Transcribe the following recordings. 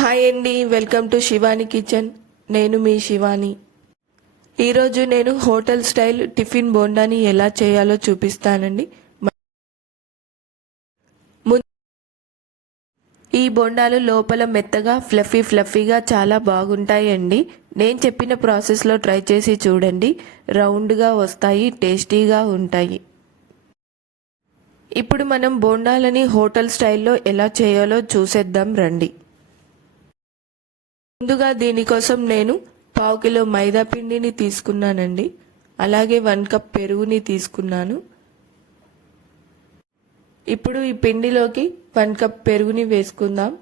Hi అండి, welcome to Shivani kitchen. నేను మీ శివాని. ఈరోజు నేను హోటల్ స్టైల్ టిఫిన్ బోండాని ఎలా చేయాలో చూపిస్తానండి. ఈ బోండాలు లోపల మెత్తగా ఫ్లఫీగా చాలా బాగుంటాయండి. నేను చెప్పిన ప్రాసెస్లో ట్రై చేసి చూడండి. రౌండ్గా వస్తాయి, టేస్టీగా ఉంటాయి. ఇప్పుడు మనం బోండాలని హోటల్ స్టైల్లో ఎలా చేయాలో చూసేద్దాం రండి. ముందుగా దీనికోసం నేను 1/2 కిలో మైదా పిండిని తీసుకున్నానండి. అలాగే 1 కప్ పెరుగుని తీసుకున్నాను. ఇప్పుడు ఈ పిండిలోకి 1 కప్ పెరుగుని వేసుకుందాం.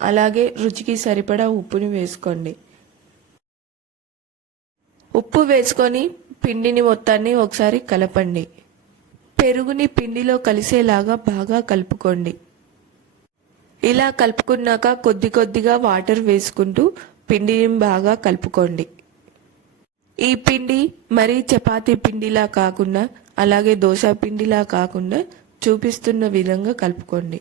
అలాగే రుచికి సరిపడా ఉప్పుని వేసుకోండి. ఉప్పు వేసుకొని పిండిని మొత్తాన్ని ఒకసారి కలపండి. పెరుగుని పిండిలో కలిసేలాగా బాగా కలుపుకోండి. ఇలా కలుపుకున్నాక కొద్దిగా వాటర్ వేసుకుంటూ పిండిని బాగా కలుపుకోండి. ఈ పిండి మరీ చపాతీ పిండిలా కాకుండా, అలాగే దోశ పిండిలా కాకుండా చూపిస్తున్న విధంగా కలుపుకోండి.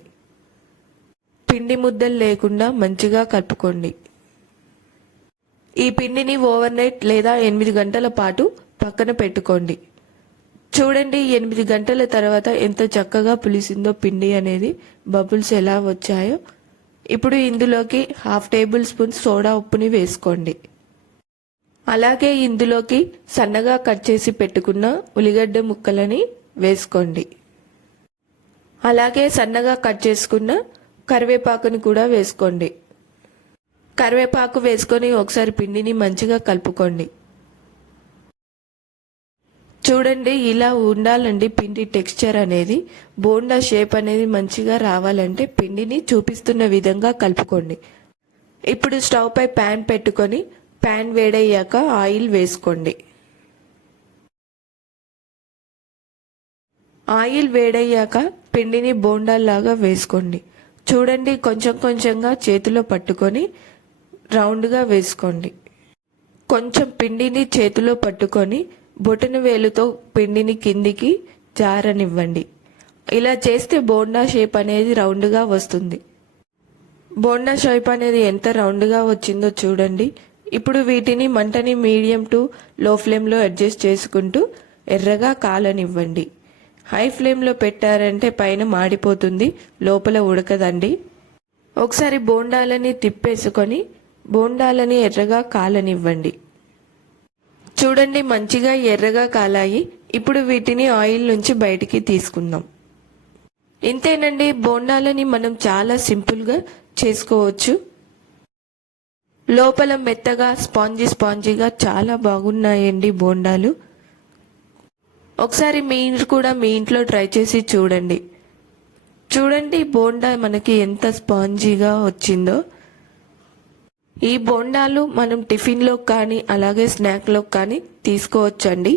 పిండి ముద్దలు లేకుండా మంచిగా కలుపుకోండి. ఈ పిండిని ఓవర్ నైట్ లేదా 8 గంటల పాటు పక్కన పెట్టుకోండి. చూడండి, 8 గంటల తర్వాత ఎంత చక్కగా పులిసిందో పిండి అనేది, బబుల్స్ ఎలా వచ్చాయో. ఇప్పుడు ఇందులోకి 1/2 టేబుల్ స్పూన్ సోడా ఉప్పుని వేసుకోండి. అలాగే ఇందులోకి సన్నగా కట్ చేసి పెట్టుకున్న ఉల్లిగడ్డ ముక్కలని వేసుకోండి. అలాగే సన్నగా కట్ చేసుకున్న కరివేపాకుని కూడా వేసుకోండి. కరివేపాకు వేసుకొని ఒకసారి పిండిని మంచిగా కలుపుకోండి. చూడండి, ఇలా ఉండాలండి పిండి టెక్స్చర్ అనేది. బోండా షేప్ అనేది మంచిగా రావాలంటే పిండిని చూపిస్తున్న విధంగా కలుపుకోండి. ఇప్పుడు స్టవ్ పై ప్యాన్ పెట్టుకొని ప్యాన్ వేడయ్యాక ఆయిల్ వేసుకోండి. ఆయిల్ వేడయ్యాక పిండిని బోండాల్లాగా వేసుకోండి. చూడండి, కొంచెంగా చేతిలో పట్టుకొని రౌండ్గా వేసుకోండి. కొంచెం పిండిని చేతిలో పట్టుకొని బొటన వేలుతో పిండిని కిందికి జారనివ్వండి. ఇలా చేస్తే బోండా షేప్ అనేది రౌండ్గా వస్తుంది. బోండా షేప్ అనేది ఎంత రౌండ్గా వచ్చిందో చూడండి. ఇప్పుడు వీటిని మంటని మీడియం టు లో ఫ్లేమ్లో అడ్జస్ట్ చేసుకుంటూ ఎర్రగా కాలనివ్వండి. హై ఫ్లేమ్లో పెట్టారంటే పైన మాడిపోతుంది, లోపల ఉడకదండి. ఒకసారి బోండాలని తిప్పేసుకొని బోండాలని ఎర్రగా కాలనివ్వండి. చూడండి, మంచిగా ఎర్రగా కాలాయి. ఇప్పుడు వీటిని ఆయిల్ నుంచి బయటికి తీసుకుందాం. ఇంతేనండి, బోండాలని మనం చాలా సింపుల్గా చేసుకోవచ్చు. లోపల మెత్తగా స్పాంజీగా చాలా బాగున్నాయండి బోండాలు. ఒకసారి మీరు కూడా మీ ఇంట్లో ట్రై చేసి చూడండి. చూడండి, బోండా మనకి ఎంత స్పాంజీగా వచ్చిందో. ఈ బోండాలు మనం టిఫిన్లో కానీ అలాగే స్నాక్లో కానీ తీసుకోవచ్చండి.